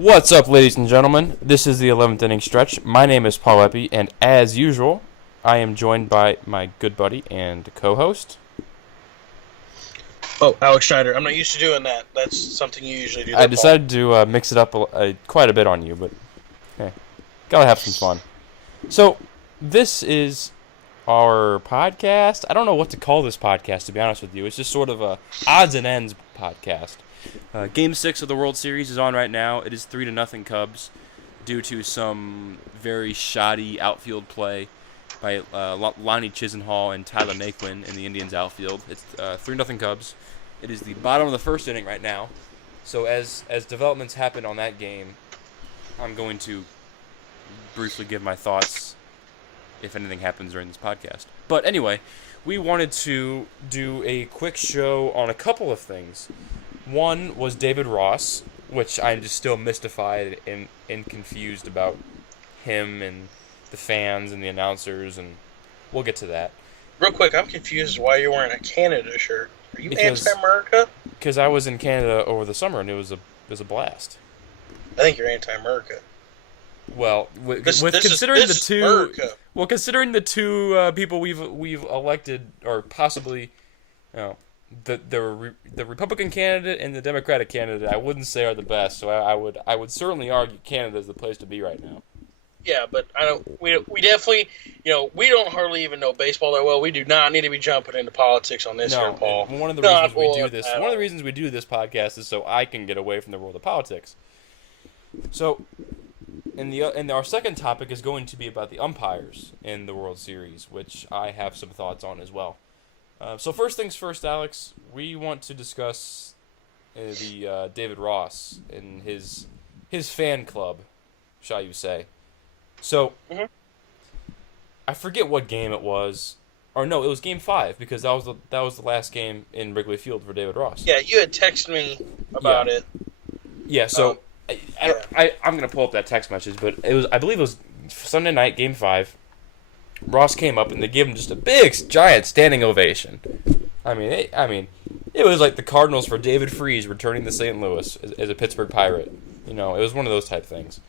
What's up, ladies and gentlemen? This is the 11th inning stretch. My name is Paul Eppy, and as usual, I am joined by my good buddy and co-host. Oh, Alex Schneider. I'm not used to doing that. That's something you usually do. I decided to mix it up quite a bit on you, but hey, gotta have some fun. So, this is our podcast. I don't know what to call this podcast, to be honest with you. It's just sort of a odds and ends podcast. Game 6 of the World Series is on right now. It is 3-0 Cubs due to some very shoddy outfield play by Lonnie Chisenhall and Tyler Naquin in the Indians outfield. It's 3-0 Cubs. It is the bottom of the first inning right now. So as developments happen on that game, I'm going to briefly give my thoughts if anything happens during this podcast. But anyway, we wanted to do a quick show on a couple of things. One was David Ross, which I'm just still mystified and confused about him and the fans and the announcers, and we'll get to that. Real quick, I'm confused why you're wearing a Canada shirt. Are you anti-America? Because I was in Canada over the summer, and it was a blast. I think you're anti-America. Well, considering the two people we've elected, or possibly, the Republican candidate and the Democratic candidate, I wouldn't say are the best. So I would certainly argue Canada is the place to be right now. Yeah, but we definitely, we don't hardly even know baseball that well. We do not need to be jumping into politics on this here, Paul. One of the reasons we do this podcast is so I can get away from the world of politics. So, our second topic is going to be about the umpires in the World Series, which I have some thoughts on as well. So first things first, Alex, we want to discuss the David Ross and his fan club, shall you say. So, I forget what game it was. Or no, it was Game 5, because that was the last game in Wrigley Field for David Ross. Yeah, you had texted me about it. Yeah, so I'm going to pull up that text message, but I believe it was Sunday night, Game 5. Ross came up and they gave him just a big, giant standing ovation. I mean, it was like the Cardinals for David Freese returning to St. Louis as a Pittsburgh Pirate. It was one of those type things.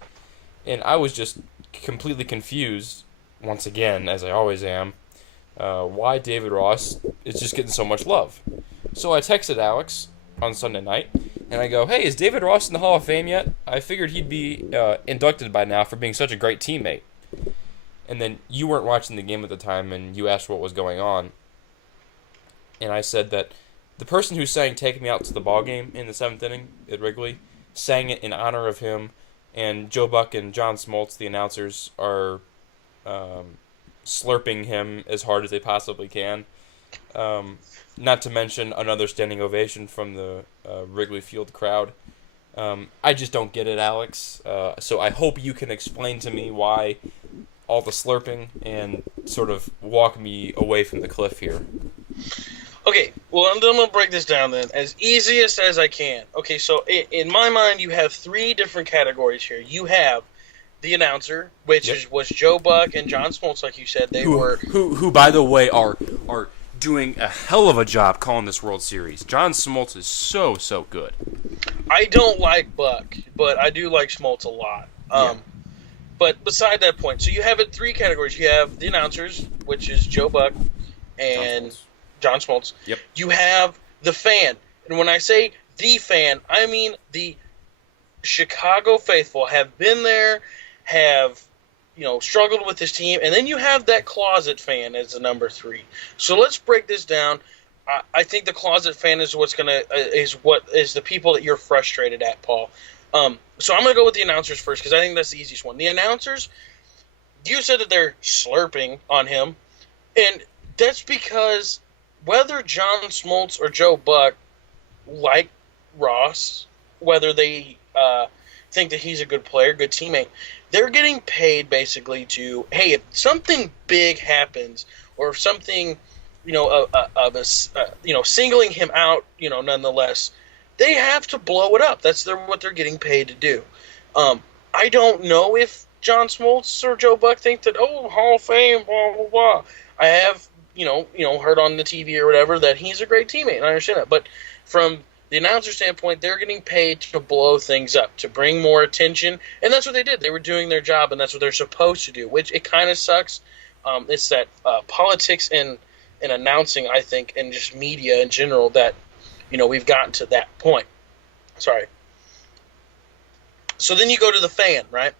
And I was just completely confused, once again, as I always am, why David Ross is just getting so much love. So I texted Alex on Sunday night, and I go, hey, is David Ross in the Hall of Fame yet? I figured he'd be inducted by now for being such a great teammate. And then you weren't watching the game at the time, and you asked what was going on. And I said that the person who sang "Take Me Out to the Ball Game" in the 7th inning at Wrigley sang it in honor of him, and Joe Buck and John Smoltz, the announcers, are slurping him as hard as they possibly can. Not to mention another standing ovation from the Wrigley Field crowd. I just don't get it, Alex. So I hope you can explain to me why all the slurping and sort of walk me away from the cliff here. Okay, well, I'm going to break this down then, as easiest as I can. Okay, so in my mind, you have three different categories here. You have the announcer, which was Joe Buck and John Smoltz, like you said. Who by the way, are doing a hell of a job calling this World Series. John Smoltz is so good. I don't like Buck, but I do like Smoltz a lot. But beside that point, so you have it three categories. You have the announcers, which is Joe Buck and John Smoltz. Yep. You have the fan. And when I say the fan, I mean the Chicago faithful have been there, have struggled with this team. And then you have that closet fan as the number three. So let's break this down. I think the closet fan is what is the people that you're frustrated at, Paul. So I'm going to go with the announcers first because I think that's the easiest one. The announcers, you said that they're slurping on him, and that's because whether John Smoltz or Joe Buck like Ross, whether they think that he's a good player, good teammate, they're getting paid basically to, hey, if something big happens or if something, singling him out, nonetheless, they have to blow it up. That's what they're getting paid to do. I don't know if John Smoltz or Joe Buck think that, Hall of Fame, blah, blah, blah. I have, heard on the TV or whatever that he's a great teammate, and I understand that. But from the announcer standpoint, they're getting paid to blow things up, to bring more attention, and that's what they did. They were doing their job, and that's what they're supposed to do, which it kind of sucks. It's that politics and announcing, I think, and just media in general that, we've gotten to that point. Sorry. So then you go to the fan, right?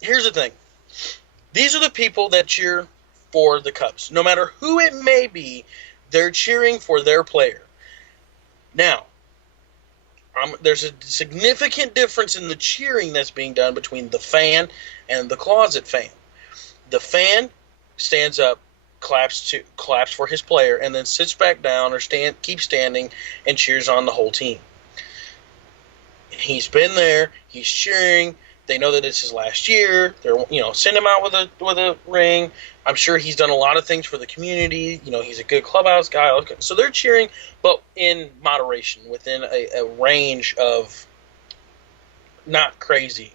Here's the thing. These are the people that cheer for the Cubs. No matter who it may be, they're cheering for their player. Now, there's a significant difference in the cheering that's being done between the fan and the closet fan. The fan stands up, claps for his player, and then sits back down or keeps standing and cheers on the whole team. He's been there. He's cheering. They know that it's his last year. They're, send him out with a ring. I'm sure he's done a lot of things for the community. He's a good clubhouse guy. So they're cheering, but in moderation, within a range of not crazy.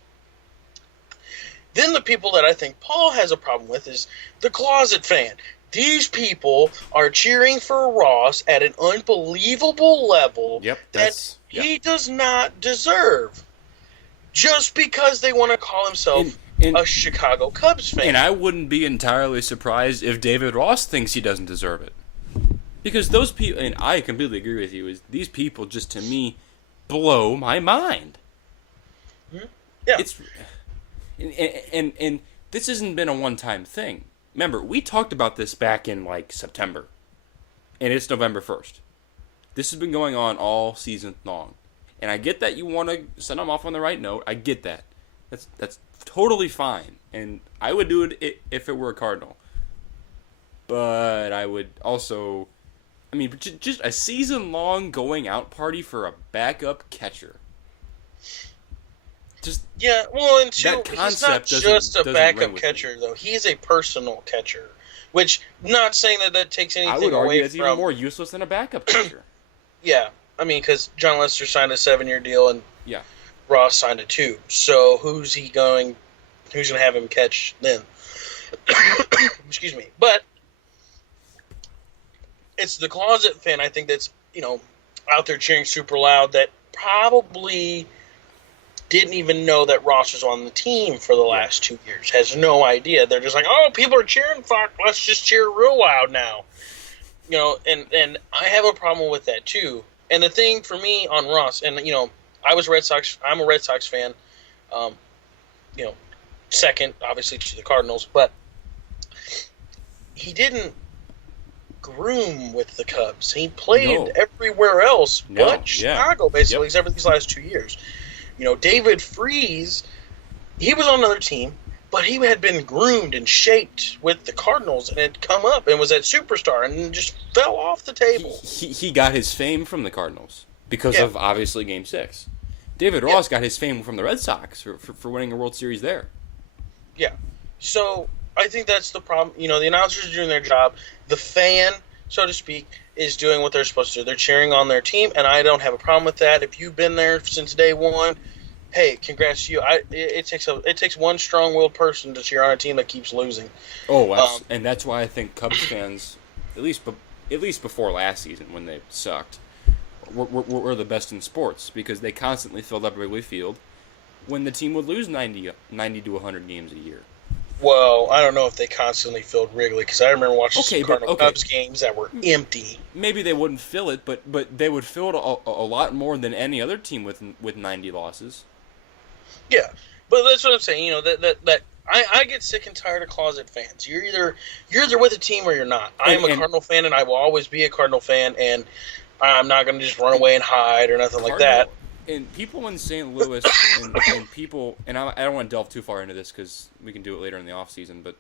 Then the people that I think Paul has a problem with is the closet fan. These people are cheering for Ross at an unbelievable level he does not deserve. Just because they want to call himself a Chicago Cubs fan. And I wouldn't be entirely surprised if David Ross thinks he doesn't deserve it. Because those people, and I completely agree with you, is these people just, to me, blow my mind. Mm-hmm. Yeah. And this hasn't been a one-time thing. Remember, we talked about this back in, September. And it's November 1st. This has been going on all season long. And I get that you want to send them off on the right note. I get that. That's totally fine. And I would do it if it were a Cardinal. But I would also... just a season-long going-out party for a backup catcher. Yeah, well, and two, he's not just a backup catcher, though. He's a personal catcher. Which, not saying that takes anything away from... I would argue that's even more useless than a backup catcher. Yeah. Because John Lester signed a 7-year deal and Ross signed a 2. So who's going to have him catch then? Excuse me. But it's the closet fan, I think, that's, out there cheering super loud that probably didn't even know that Ross was on the team for the last 2 years. Has no idea. They're just like, oh, people are cheering, fuck, let's just cheer real loud now. And I have a problem with that too. And the thing for me on Ross, and I'm a Red Sox fan, second obviously to the Cardinals, but he didn't groom with the Cubs. He played everywhere else but Chicago, basically, except for these last 2 years. David Freese, he was on another team, but he had been groomed and shaped with the Cardinals and had come up and was that superstar and just fell off the table. He got his fame from the Cardinals because of, obviously, Game 6. David Ross got his fame from the Red Sox for winning a World Series there. Yeah. So I think that's the problem. The announcers are doing their job. The fan, so to speak, is doing what they're supposed to do. They're cheering on their team, and I don't have a problem with that. If you've been there since day one, hey, congrats to you. It takes one strong-willed person to cheer on a team that keeps losing. Oh, and that's why I think Cubs fans, at least before last season when they sucked, were the best in sports because they constantly filled up Wrigley Field when the team would lose 90 to 100 games a year. Well, I don't know if they constantly filled Wrigley because I remember watching some Cardinal Cubs games that were empty. Maybe they wouldn't fill it, but they would fill it a lot more than any other team with 90 losses. Yeah, but that's what I'm saying. That I get sick and tired of closet fans. You're either with a team or you're not. I am a Cardinal fan, and I will always be a Cardinal fan, and I'm not going to just run away and hide or nothing like that. And people in St. Louis and people, and I don't want to delve too far into this because we can do it later in the off season, but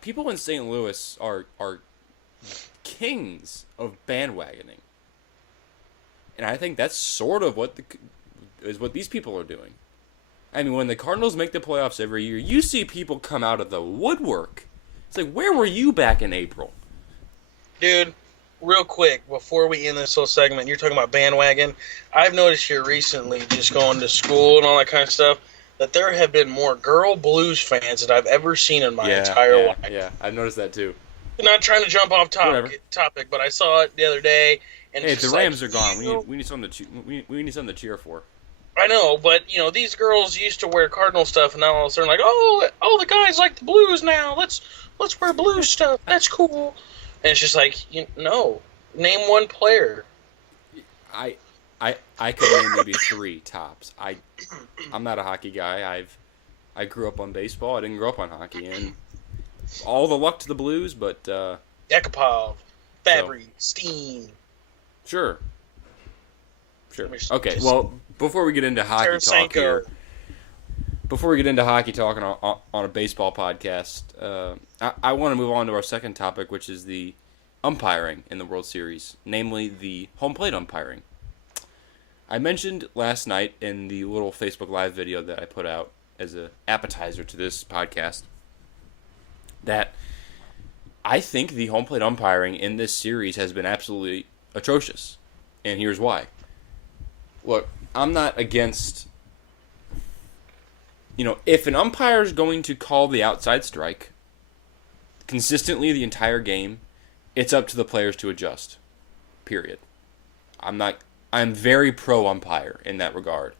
people in St. Louis are kings of bandwagoning, and I think that's sort of what these people are doing. I mean, when the Cardinals make the playoffs every year, you see people come out of the woodwork. It's like, where were you back in April? Dude, real quick, before we end this whole segment, you're talking about bandwagon. I've noticed here recently, just going to school and all that kind of stuff, that there have been more girl blues fans than I've ever seen in my entire life. Yeah, I've noticed that too. I'm not trying to jump off topic, but I saw it the other day, And Hey, it's if the just Rams like, are gone, you- we need something to we need something to cheer for. I know, but these girls used to wear Cardinal stuff, and now all of a sudden, like, oh, the guys like the Blues now. Let's wear Blues stuff. That's cool. And it's just like, no, name one player. I could name maybe three tops. I'm not a hockey guy. I grew up on baseball. I didn't grow up on hockey, and all the luck to the Blues. But Yakupov, Fabry, Steen. Sure. Okay. Well, before we get into hockey talk here, before we get into hockey talk on a baseball podcast, I want to move on to our second topic, which is the umpiring in the World Series, namely the home plate umpiring. I mentioned last night in the little Facebook Live video that I put out as an appetizer to this podcast that I think the home plate umpiring in this series has been absolutely atrocious. And here's why. Look, I'm not against, if an umpire is going to call the outside strike consistently the entire game, it's up to the players to adjust. Period. I'm very pro umpire in that regard.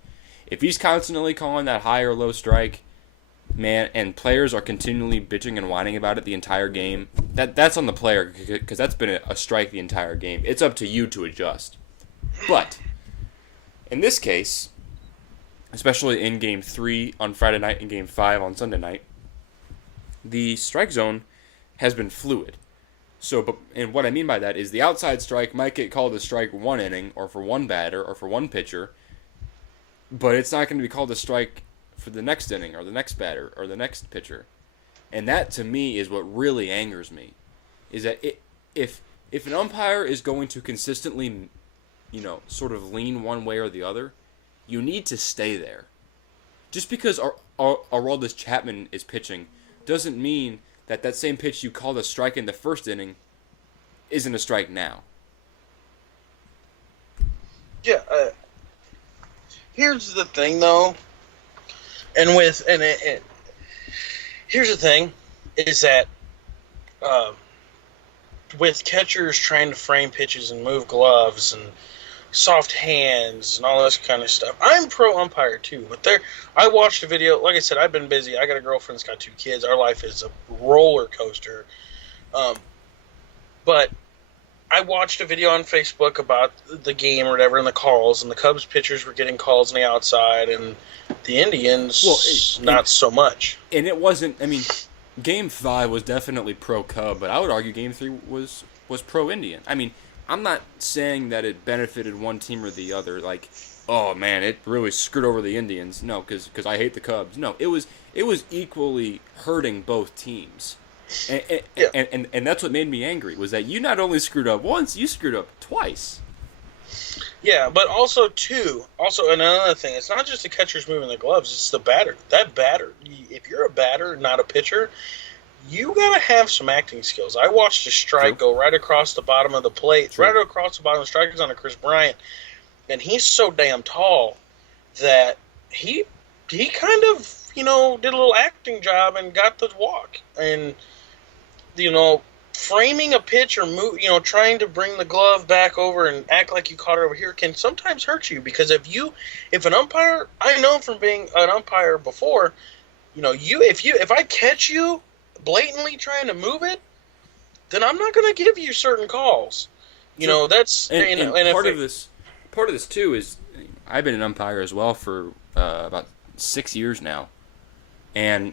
If he's constantly calling that high or low strike, man, and players are continually bitching and whining about it the entire game, that's on the player, because that's been a strike the entire game. It's up to you to adjust. But in this case, especially in Game 3 on Friday night and Game 5 on Sunday night, the strike zone has been fluid. And what I mean by that is the outside strike might get called a strike one inning or for one batter or for one pitcher, but it's not going to be called a strike for the next inning or the next batter or the next pitcher. And that, to me, is what really angers me, is that if an umpire is going to consistently, sort of lean one way or the other, you need to stay there. Just because Aroldis Chapman is pitching doesn't mean that same pitch you called a strike in the first inning isn't a strike now. Yeah. Here's the thing, though, here's the thing, is that with catchers trying to frame pitches and move gloves and soft hands and all this kind of stuff, I'm pro umpire too. But I watched a video. Like I said, I've been busy. I got a girlfriend that's got 2 kids. Our life is a roller coaster. But I watched a video on Facebook about the game or whatever and the calls, and the Cubs pitchers were getting calls on the outside, and the Indians not so much. And it wasn't. I mean, Game 5 was definitely pro Cub, but I would argue Game 3 was pro Indian. I mean, I'm not saying that it benefited one team or the other. Like, oh man, it really screwed over the Indians. No, because I hate the Cubs. No, it was equally hurting both teams. And that's what made me angry, was that you not only screwed up once, you screwed up twice. Yeah, but also another thing, it's not just the catchers moving the gloves, it's the batter. That batter, if you're a batter, not a pitcher, you gotta have some acting skills. I watched a strike go right across the bottom of the plate, right across the bottom of the strike zone to Chris Bryant, and he's so damn tall that he kind of, did a little acting job and got the walk. And, framing a pitch or trying to bring the glove back over and act like you caught it over here can sometimes hurt you, because if an umpire, I know from being an umpire before, if I catch you blatantly trying to move it, then I'm not going to give you certain calls. That's part of this too is I've been an umpire as well for about 6 years now, and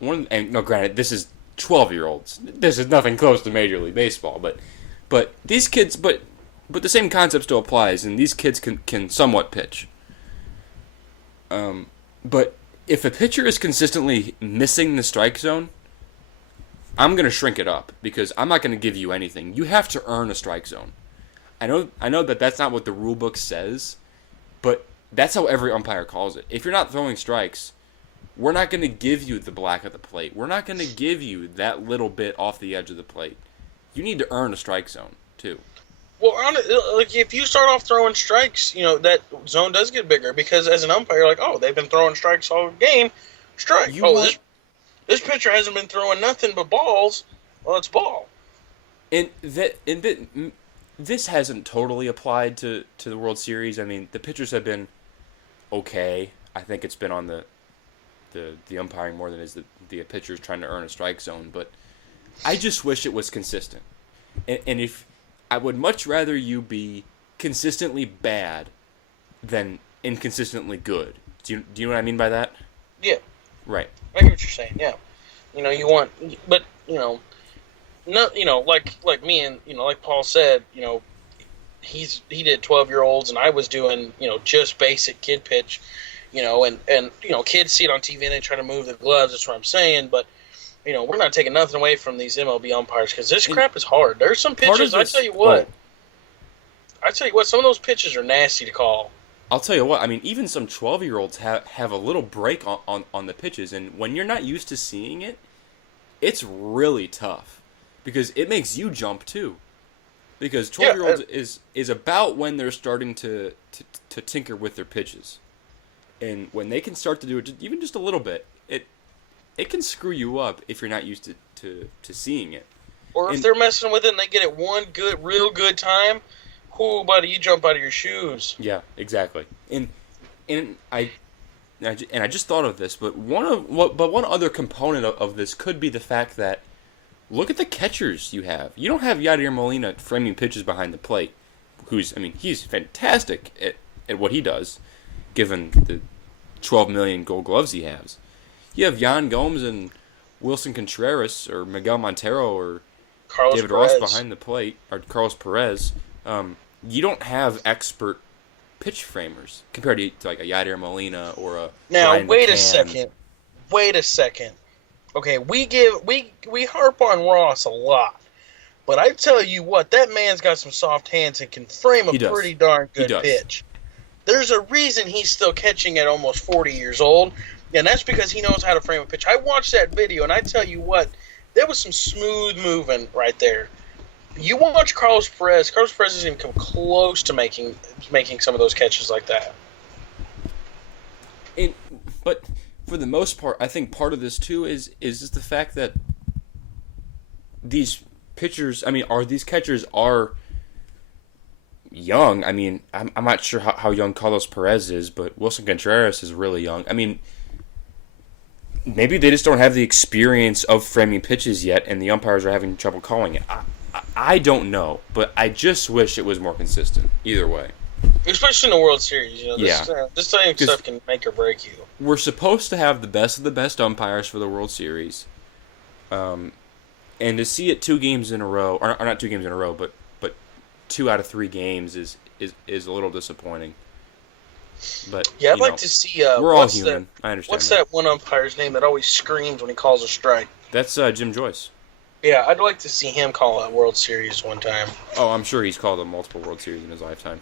granted, this is 12-year-olds. This is nothing close to Major League Baseball, but these kids, but the same concept still applies, and these kids can somewhat pitch. But if a pitcher is consistently missing the strike zone, I'm going to shrink it up, because I'm not going to give you anything. You have to earn a strike zone. I know that that's not what the rule book says, but that's how every umpire calls it. If you're not throwing strikes, we're not going to give you the black of the plate. We're not going to give you that little bit off the edge of the plate. You need to earn a strike zone, too. Well, if you start off throwing strikes, that zone does get bigger, because as an umpire, you're like, oh, they've been throwing strikes all game. Strike. This pitcher hasn't been throwing nothing but balls. Well, it's ball. And this hasn't totally applied to the World Series. I mean, the pitchers have been okay. I think it's been on the umpiring more than is the pitchers trying to earn a strike zone. But I just wish it was consistent. And if I would much rather you be consistently bad than inconsistently good. Do you know what I mean by that? Yeah, Right. I get what you're saying. Yeah, you want, but not like me and like Paul said, he did 12-year-olds and I was doing just basic kid pitch, and kids see it on TV and they try to move the gloves. That's what I'm saying, but. We're not taking nothing away from these MLB umpires because this crap is hard. There's some pitches. I tell you what. Some of those pitches are nasty to call. I'll tell you what. I mean, even some 12-year-olds have a little break on the pitches, and when you're not used to seeing it, it's really tough because it makes you jump too. Because 12-year-olds is about when they're starting to tinker with their pitches, and when they can start to do it even just a little bit, it can screw you up if you're not used to seeing it. Or if they're messing with it and they get it one real good time, whoo, buddy, you jump out of your shoes. Yeah, exactly. And I just thought of this, but one other component of this could be the fact that look at the catchers you have. You don't have Yadier Molina framing pitches behind the plate, he's fantastic at what he does, given the 12 million Gold Gloves he has. You have Yan Gomes and Wilson Contreras or Miguel Montero or Carlos David Perez. Ross behind the plate or Carlos Perez. You don't have expert pitch framers compared to like a Yadier Molina or a Now Ryan wait McCann. a second. Okay, we harp on Ross a lot, but I tell you what, that man's got some soft hands and can frame a pretty darn good pitch. There's a reason he's still catching at almost 40 years old. And that's because he knows how to frame a pitch. I watched that video, and I tell you what, there was some smooth moving right there. You watch Carlos Perez. Carlos Perez doesn't even come close to making some of those catches like that. But for the most part, I think part of this too is just the fact that these pitchers, these catchers are young. I'm not sure how young Carlos Perez is, but Wilson Contreras is really young. Maybe they just don't have the experience of framing pitches yet, and the umpires are having trouble calling it. I don't know, but I just wish it was more consistent. Either way, especially in the World Series, this type of stuff can make or break you. We're supposed to have the best of the best umpires for the World Series, and to see it 2 games in a row, or not 2 games in a row, but 2 out of 3 games is a little disappointing. But yeah, I'd like to see. We're all human. I understand. What's that one umpire's name that always screams when he calls a strike? That's Jim Joyce. Yeah, I'd like to see him call a World Series one time. Oh, I'm sure he's called a multiple World Series in his lifetime.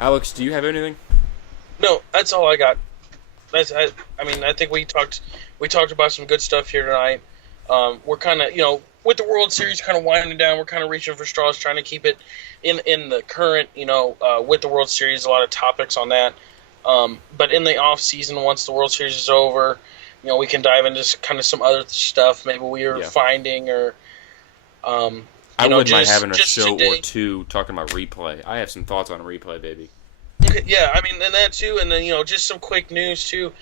Alex, do you have anything? No, that's all I got. I think we talked about some good stuff here tonight. We're kind of, with the World Series kind of winding down, we're kind of reaching for straws, trying to keep it in the current, with the World Series, a lot of topics on that. But in the off season, once the World Series is over, we can dive into kind of some other stuff. Maybe we are finding or. I wouldn't mind having a show or two talking about replay. I have some thoughts on replay, baby. Okay, yeah, and that too, and then just some quick news too.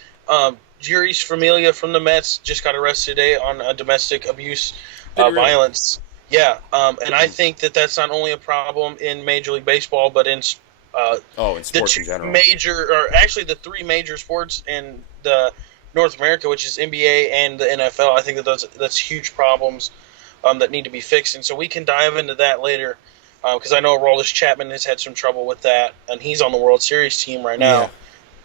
Juris Familia from the Mets just got arrested today on domestic abuse, violence. Yeah, and I think that's not only a problem in Major League Baseball, but in in sports in general. The 3 major sports in the North America, which is NBA and the NFL. I think that's huge problems that need to be fixed, and so we can dive into that later because I know Aroldis Chapman has had some trouble with that, and he's on the World Series team right now.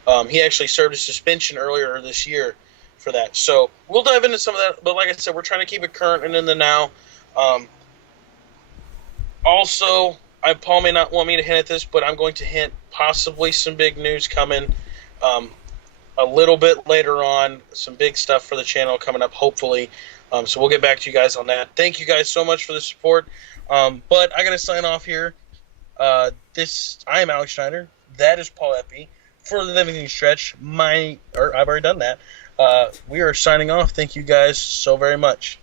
Yeah. He actually served a suspension earlier this year for that. So we'll dive into some of that, but like I said, we're trying to keep it current and in the now. Also, Paul may not want me to hint at this, but I'm going to hint possibly some big news coming a little bit later on, some big stuff for the channel coming up, hopefully. So we'll get back to you guys on that. Thank you guys so much for the support. But I got to sign off here. I am Alex Schneider. That is Paul Eppy. For the Living Stretch, I've already done that. We are signing off. Thank you guys so very much.